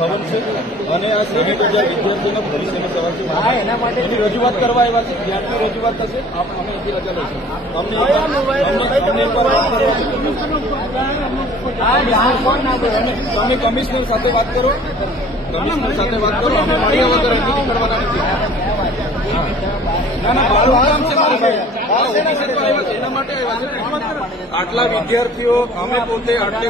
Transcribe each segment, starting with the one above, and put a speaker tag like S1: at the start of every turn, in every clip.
S1: ભવન છે અને આ સાહીઠ હજાર વિદ્યાર્થીઓનો ભવિષ્યનો સવાલ છે એની રજૂઆત કરવા આવ્યા છે. જ્યાંથી રજૂઆત થશે અમે એથી રજા લઈશું. અમને અમને- તમે કમિશનર સાથે વાત કરો. કમિશનર સાથે વાત કરો. અમે મારી વગર એન્ટ્રી કરવાના નથી. ના ના મારું કામ છે મારે ભાઈ. આ ઓફિસે તો આવ્યા છે, એના માટે આટલા વિદ્યાર્થીઓ અમે પોતે આટલે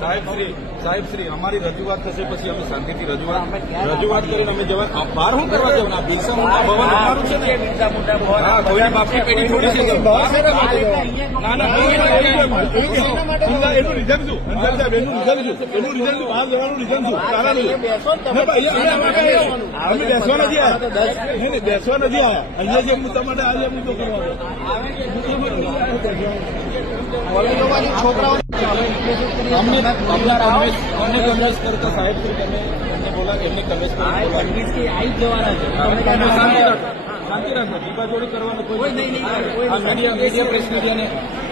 S1: સાહેબ શ્રી સાહેબ શ્રી અમારી રજૂઆત થશે પછી અમે શાંતિથી રજૂઆત રજૂઆત કરીને અમે જવા બહાર શું કરવા જવાના? બિરસા મુંડા ભવન અમારું છે ને? હા કોઈની બાપની પેઢી થોડી છે? ના? ના એના
S2: શું અંજાર સાહેબ એનું રીઝન શું એનું રીઝન શું બહાર જવાનું રીઝન શું તારાનું શું? ના, પણ અહીંયા અહીંયા માટે આવ્યા. અમે બેસવા નથી આવ્યા નહીં નહીં બેસવા નથી આવ્યા અહીંયા જે મુદ્દા માટે આજે મુદ્દો કરવા
S1: અમને અમને અમને કન્વેન્સ કરતા સાહેબ એમને બોલા એમને કન્વેન્સ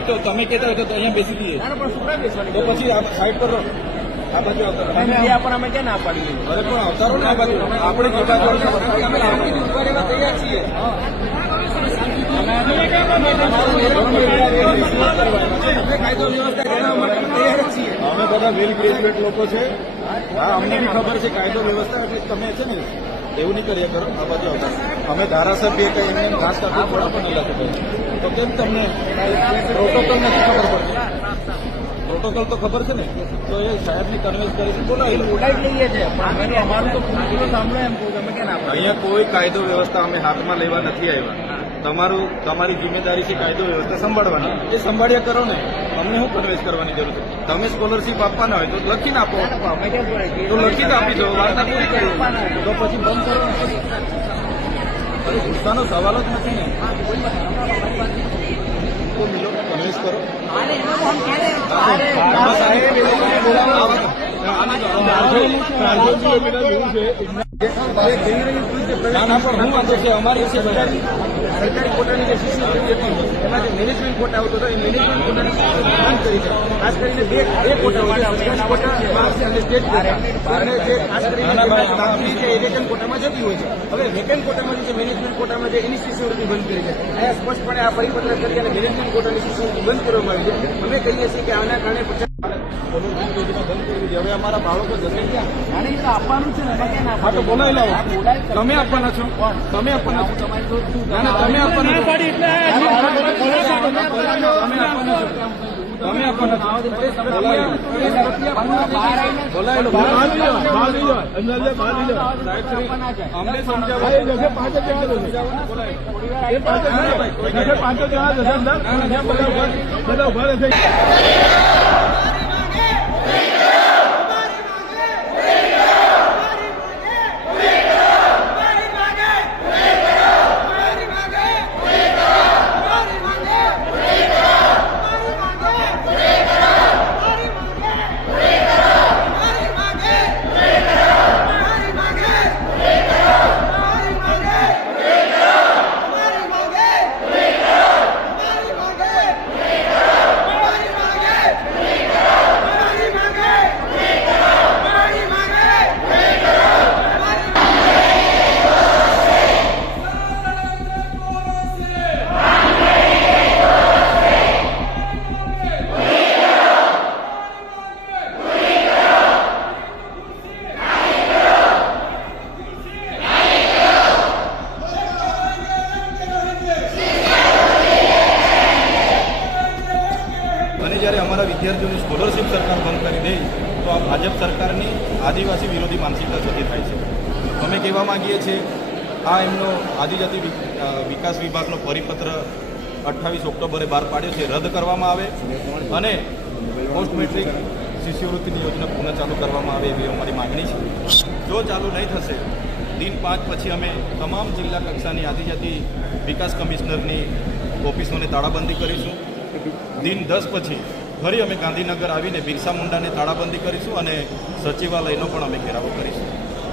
S1: તો તમે કહેતા હોય તો અહીંયા બેસી દઈએ તો પછી સાઈડ પર આ બાજુ આવતા
S3: અમે ક્યાં ના પાડીએ
S1: અરે પણ અવતારો ના બાજુ. આપણે તૈયાર છીએ. અમે બધા વેલ ગ્રેજ્યુએટ લોકો છે. અમને ખબર છે કાયદો વ્યવસ્થા એટલે તમે છે ને એવું નહીં કરીએ કરો આ બાજુ આવતા. અમે ધારાસભ્ય કઈ એમને એમ ઘાસ કાપી પણ નથી ભાઈ તો કેમ તમને પ્રોટોકોલ નથી ખબર પડતી? પ્રોટોકોલ તો ખબર છે ને? તો એ સાહેબની કન્વેન્સ કરી બોલાવી બોલો
S3: બોલાવી લઈએ છીએ અમે અમારું તો સાંભળો એમ કહું તમે ક્યાં
S1: અહીંયા કોઈ કાયદો વ્યવસ્થા અમે હાથમાં લેવા નથી આવ્યા. તમારું તમારી જિમ્મેદારી છે કાયદો વ્યવસ્થા સંભાળવાની એ સંભાળ્યા કરો ને અમને શું કન્વેન્સ કરવાની જરૂર છે તમે સ્કોલરશીપ આપવાના હોય તો લખીને આપો તો લખીને આપી દો વાર્તા પૂરી કરી તો પછી બંધ કરો ગુસ્સાનો સવાલ જ નથી ને તો મિલો કન્વેન્સ કરો સાહેબ અમારી
S3: સરકારી કોટાની જે શિષ્યવૃત્તિ હતી એમાં જે મેનેજમેન્ટ કોટા આવતો હતો એ મેનેજમેન્ટ કોટાની શિષ્યવૃત્તિ બંધ કરી છે ખાસ કરીને બે બે અને સ્ટેટ કોટા અને જે ખાસ કરીને છે એ વેતન કોટામાં જતી હોય છે હવે વેતન કોટામાં જે મેનેજમેન્ટ કોટામાં જે એની શિષ્યવૃત્તિ બંધ કરી છે અહીંયા સ્પષ્ટપણે આ પરિપત્ર કરી અને મેનેજમેન્ટ કોટાની શિષ્યવૃત્તિ બંધ કરવામાં આવી છે અમે કહીએ છીએ કે આના કારણે
S1: બંધ હવે અમારા બાળકો જશે ક્યાં
S3: આપવાનું છે
S1: હા તો બોલાવી લાવો તમે આપવાના છો તમે આપવાના છો ના ના તમે આપવાના છો તમે આપવાના છો તમે આપવાના છો અમારા વિદ્યાર્થીઓની સ્કોલરશિપ સરકાર બંધ કરી દે, તો આ ભાજપ સરકારની આદિવાસી વિરોધી માનસિકતા જતી થાય છે. અમે કહેવા માંગીએ છીએ, આ એમનો આદિજાતિ વિકાસ વિભાગનો પરિપત્ર અઠ્ઠાવીસ ઓક્ટોબરે બહાર પાડ્યો છે, રદ કરવામાં આવે અને પોસ્ટ મેટ્રિક શિષ્યવૃત્તિની યોજના પુનઃ ચાલુ કરવામાં આવે એવી અમારી માગણી છે. જો ચાલુ નહીં થશે, દિન પાંચ પછી અમે તમામ જિલ્લા કક્ષાની આદિજાતિ વિકાસ કમિશનરની ઓફિસોને તાળાબંધી કરીશું. દિન દસ પછી ફરી અમે ગાંધીનગર આવીને બિરસા મુંડાને તાળાબંધી કરીશું અને સચિવાલયનો પણ અમે ઘેરાવો કરીશું.